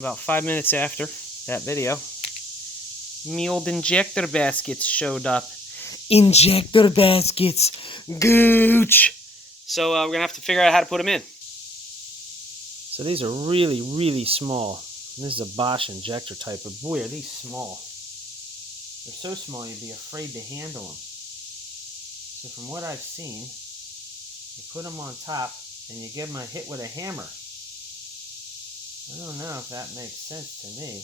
About 5 minutes after that video, me old injector baskets showed up. Injector baskets! Gooch! So we're going to have to figure out how to put them in. So these are really, really small. And this is a Bosch injector type, but boy, are these small. They're so small you'd be afraid to handle them. So from what I've seen, you put them on top and you give them a hit with a hammer. I don't know if that makes sense to me,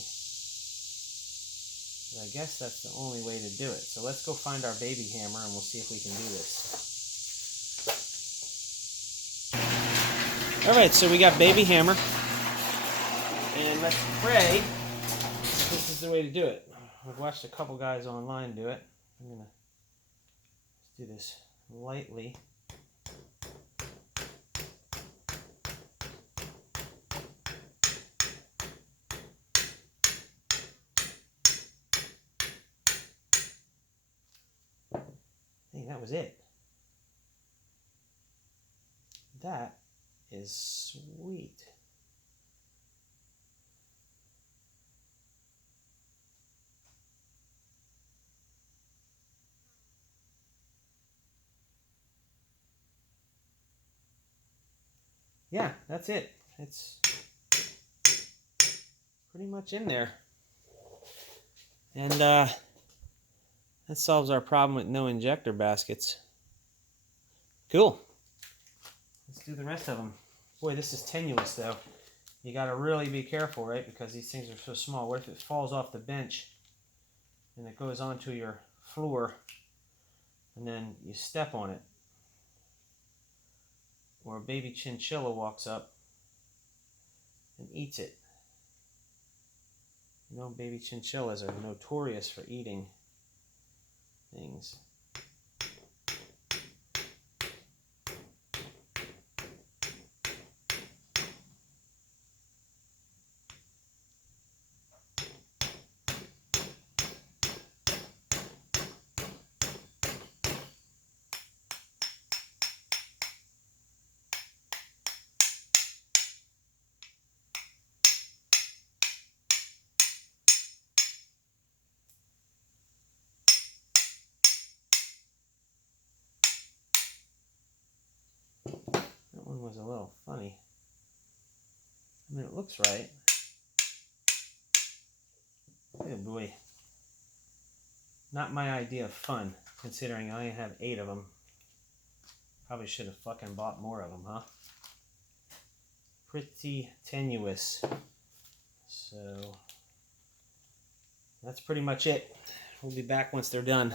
but I guess that's the only way to do it. So let's go find our baby hammer and we'll see if we can do this. Alright, so we got baby hammer, and let's pray this is the way to do it. I've watched a couple guys online do it. I'm going to do this lightly. Hey, that was it. That is sweet. Yeah, that's it. It's pretty much in there. And that solves our problem with no injector baskets. Cool. Let's do the rest of them. Boy, this is tenuous though. You gotta really be careful, right? Because these things are so small. What if it falls off the bench and it goes onto your floor and then you step on it? Or a baby chinchilla walks up and eats it. You know, baby chinchillas are notorious for eating things. That one was a little funny. I mean, it looks right. Oh boy. Not my idea of fun, considering I only have 8 of them. Probably should have fucking bought more of them, huh? Pretty tenuous. So, that's pretty much it. We'll be back once they're done.